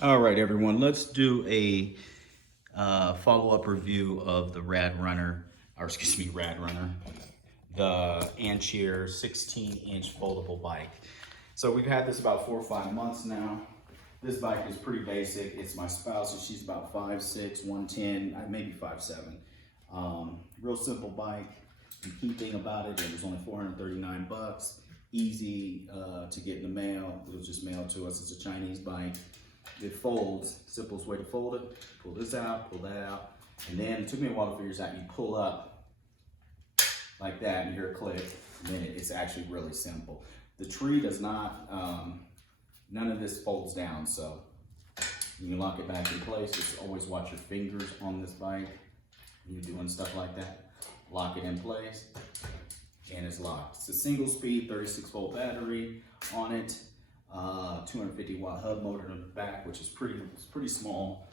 All right, everyone, let's do a follow-up review of the Rad Runner, the Ancheer 16-inch foldable bike. So we've had this about 4 or 5 months now. This bike is pretty basic. It's my spouse, and she's about 5'6", 110, maybe 5'7". Real simple bike. The key thing about it was only 439 bucks. Easy to get in the mail. It was just mailed to us. It's a Chinese bike. It folds. Simplest way to fold it: pull this out, pull that out, and then it took me a while to figure this out. You pull up like that, and you hear a click. And then it's actually really simple. The tree does not. None of this folds down, so you can lock it back in place. Just always watch your fingers on this bike when you're doing stuff like that. Lock it in place, and it's locked. It's a single speed 36-volt battery on it. 250-watt hub motor in the back, which is pretty small.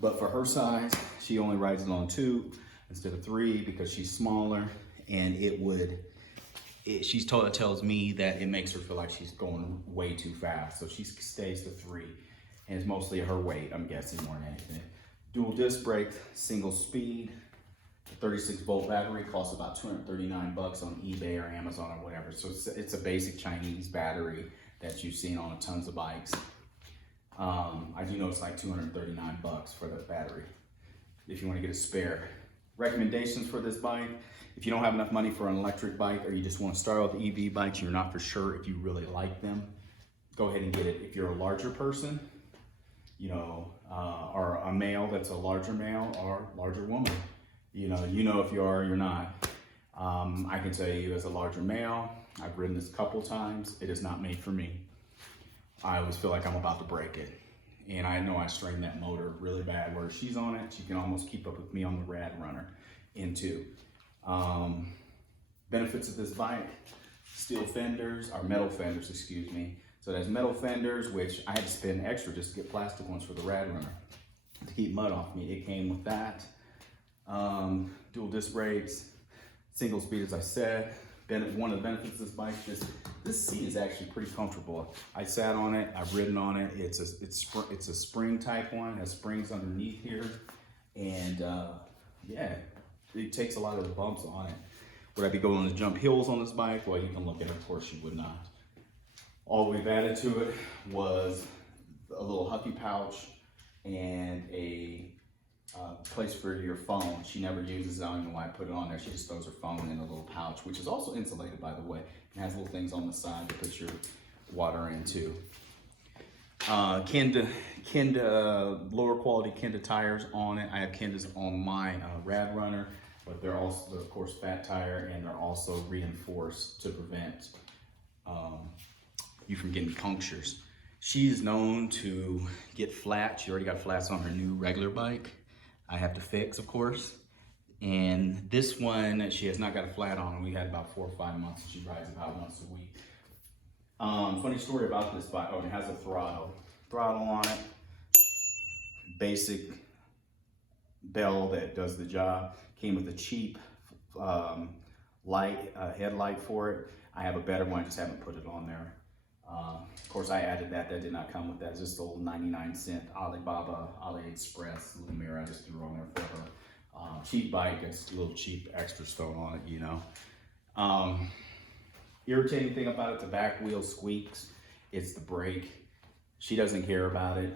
But for her size, she only rides it on 2 instead of 3 because she's smaller, and she tells me that it makes her feel like she's going way too fast, so she stays to 3, and it's mostly her weight, I'm guessing, more than anything. Dual disc brake, single speed. The 36-volt battery costs about 239 bucks on eBay or Amazon or whatever. So it's a basic Chinese battery that you've seen on tons of bikes. I do know it's like 239 bucks for the battery if you want to get a spare. Recommendations for this bike: if you don't have enough money for an electric bike, or you just want to start with EV bikes, you're not for sure if you really like them, go ahead and get it. If you're a larger person, or a male that's a larger male or larger woman, you know if you are or you're not. I can tell you, as a larger male, I've ridden this a couple times. It is not made for me. I always feel like I'm about to break it. And I know I strained that motor really bad. Where she's on it, she can almost keep up with me on the Rad Runner in 2. Benefits of this bike: steel fenders, or metal fenders, excuse me. So there's metal fenders, which I had to spend extra just to get plastic ones for the Rad Runner to keep mud off me. It came with that. Dual disc brakes, single speed, as I said. One of the benefits of this bike, this seat is actually pretty comfortable. I sat on it, I've ridden on it. It's a spring type one. It has springs underneath here, and yeah, it takes a lot of the bumps on it. Would I be going to jump hills on this bike? Well, you can look at it. Of course, you would not. All we've added to it was a little huffy pouch and a place for your phone. She never uses it. I don't know why I put it on there. She just throws her phone in a little pouch, which is also insulated, by the way. It has little things on the side to put your water into. Kenda, lower quality Kenda tires on it. I have Kendas on my Rad Runner, but they're also, of course, fat tire, and they're also reinforced to prevent you from getting punctures. She's known to get flat. She already got flats on her new regular bike. I have to fix, of course. And this one, she has not got a flat on. We had about 4 or 5 months. She rides about once a week. Funny story about this bike. Oh, it has a throttle on it. Basic bell that does the job. Came with a cheap headlight for it. I have a better one, I just haven't put it on there. Of course, I added that. That did not come with that. It's just a little 99-cent AliExpress little mirror I just threw on there for her. Cheap bike, it's a little cheap extras thrown on it, Irritating thing about it, the back wheel squeaks. It's the brake. She doesn't care about it.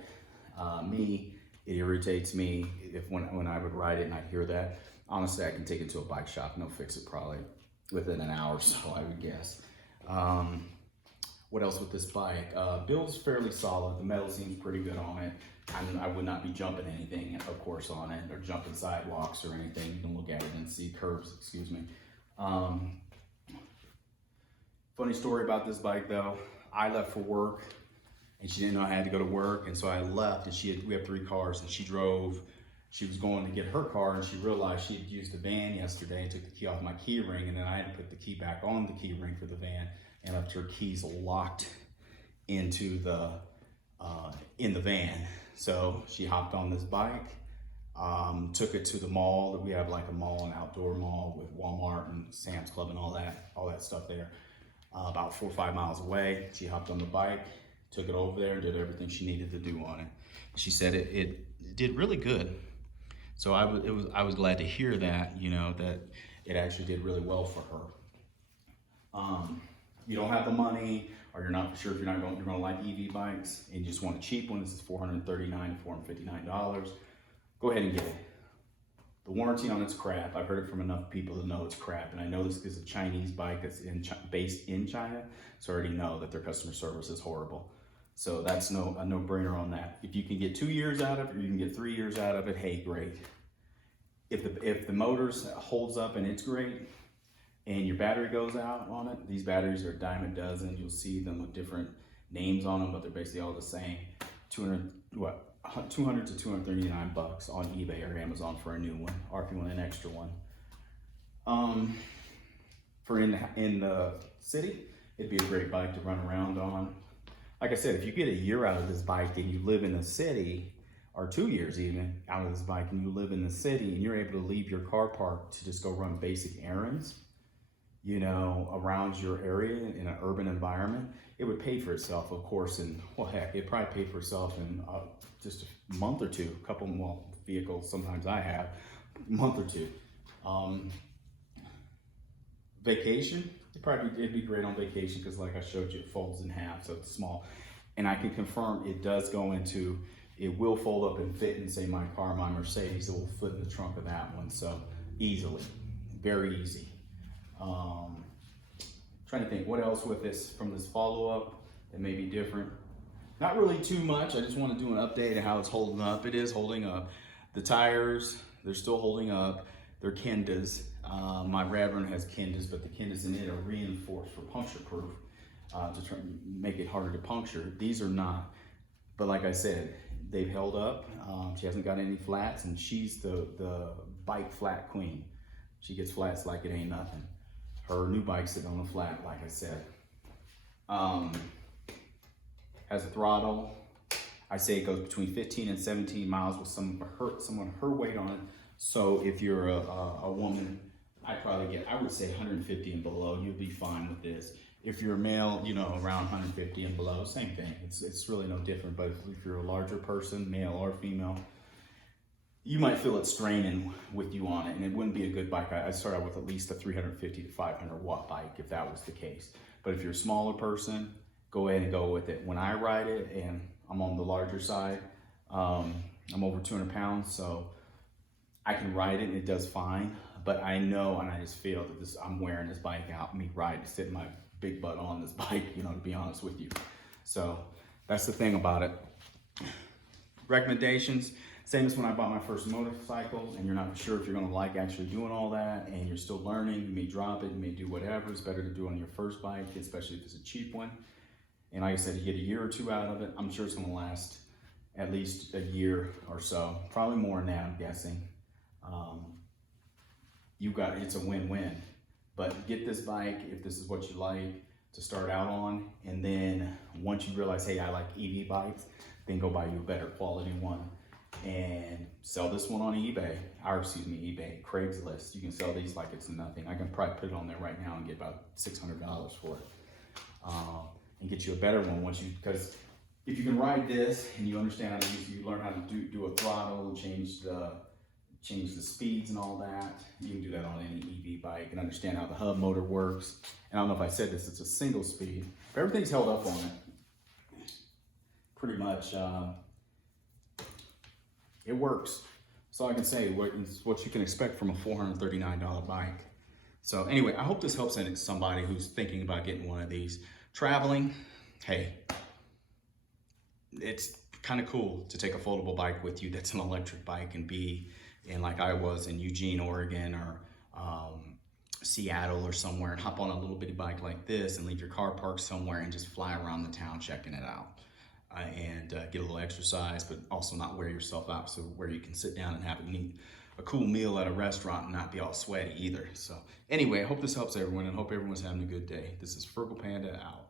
It irritates me when I would ride it and I'd hear that. Honestly, I can take it to a bike shop and they'll fix it probably within an hour or so, I would guess. What else with this bike? Build's fairly solid. The metal seems pretty good on it. I would not be jumping anything, of course, on it, or jumping sidewalks or anything. You can look at it and see curves, excuse me. Funny story about this bike, though. I left for work, and she didn't know I had to go to work, and so I left, and we have 3 cars, and she was going to get her car, and she realized she had used the van yesterday and took the key off my key ring, and then I had to put the key back on the key ring for the van, and left her keys locked into in the van. So she hopped on this bike, took it to the mall. We have like a mall, an outdoor mall with Walmart and Sam's Club and all that stuff there. About 4 or 5 miles away. She hopped on the bike, Took it over there and did everything she needed to do on it. She said it did really good. So I was glad to hear that, you know, that it actually did really well for her. You don't have the money, or you're not sure if you're going to like EV bikes, and you just want a cheap one. This is $439 to $459. Go ahead and get it. The warranty on it's crap. I've heard it from enough people to know it's crap, and I know this is a Chinese bike that's based in China, so I already know that their customer service is horrible. So that's a no-brainer on that. If you can get 2 years out of it, or you can get 3 years out of it, hey, great. If the motors holds up and it's great, and your battery goes out on it, these batteries are a dime a dozen. You'll see them with different names on them, but they're basically all the same. 200 to 239 bucks on eBay or Amazon for a new one, or if you want an extra one. For in the city, it'd be a great bike to run around on. Like I said, if you get a year out of this bike and you live in the city, or 2 years even out of this bike, and you live in the city and you're able to leave your car parked to just go run basic errands, you know, around your area in an urban environment, it would pay for itself, of course. And well, heck, it probably paid for itself in just a month or two. A couple more vehicles, sometimes I have, a month or two. Vacation, it'd be great on vacation, because like I showed you, it folds in half, so it's small. And I can confirm it does go into, it will fold up and fit in, say, my car, my Mercedes. It will fit in the trunk of that one, so easily, very easy. Trying to think what else with this, from this follow-up that may be different. Not really too much. I just want to do an update of how it's holding up. It is holding up. The tires, they're still holding up. They're Kendas. My Radburn has Kendas, but the Kendas in it are reinforced for puncture proof, to try and make it harder to puncture. These are not, but like I said, they've held up. She hasn't got any flats, and she's the bike flat queen. She gets flats like it ain't nothing. Her new bike's sitting on a flat, like I said. Has a throttle. I say it goes between 15 and 17 miles with someone her weight on it. So if you're a woman, I would say 150 and below, you'll be fine with this. If you're a male, you know, around 150 and below, same thing. It's really no different. But if you're a larger person, male or female, you might feel it straining with you on it, and it wouldn't be a good bike. I'd start out with at least a 350 to 500 watt bike if that was the case. But if you're a smaller person, go ahead and go with it. When I ride it, and I'm on the larger side, I'm over 200 pounds, so I can ride it and it does fine. But I know, and I just feel that I'm wearing this bike out, me riding, sitting my big butt on this bike, you know, to be honest with you. So that's the thing about it. Recommendations. Same as when I bought my first motorcycle, and you're not sure if you're gonna like actually doing all that, and you're still learning. You may drop it, you may do whatever. It's better to do on your first bike, especially if it's a cheap one. And like I said, you get a year or two out of it. I'm sure it's gonna last at least a year or so, probably more than that, I'm guessing. It's a win-win. But get this bike if this is what you like to start out on, and then once you realize, hey, I like EV bikes, then go buy you a better quality one and sell this one on eBay, Craigslist. You can sell these like it's nothing. I can probably put it on there right now and get about $600 for it, and get you a better one because if you can ride this and you understand how to use, you learn how to do a throttle, change the speeds and all that, you can do that on any EV bike and understand how the hub motor works. And I don't know if I said this, it's a single speed, but everything's held up on it. Pretty much, it works. That's all I can say. What you can expect from a $439 bike. So anyway, I hope this helps somebody who's thinking about getting one of these. Traveling, hey, it's kind of cool to take a foldable bike with you that's an electric bike and be in, like I was in Eugene, Oregon, or Seattle or somewhere, and hop on a little bitty bike like this and leave your car parked somewhere and just fly around the town checking it out. And get a little exercise, but also not wear yourself out, so where you can sit down and have a cool meal at a restaurant and not be all sweaty either. So anyway, I hope this helps everyone, and hope everyone's having a good day. This is Frugal Panda out.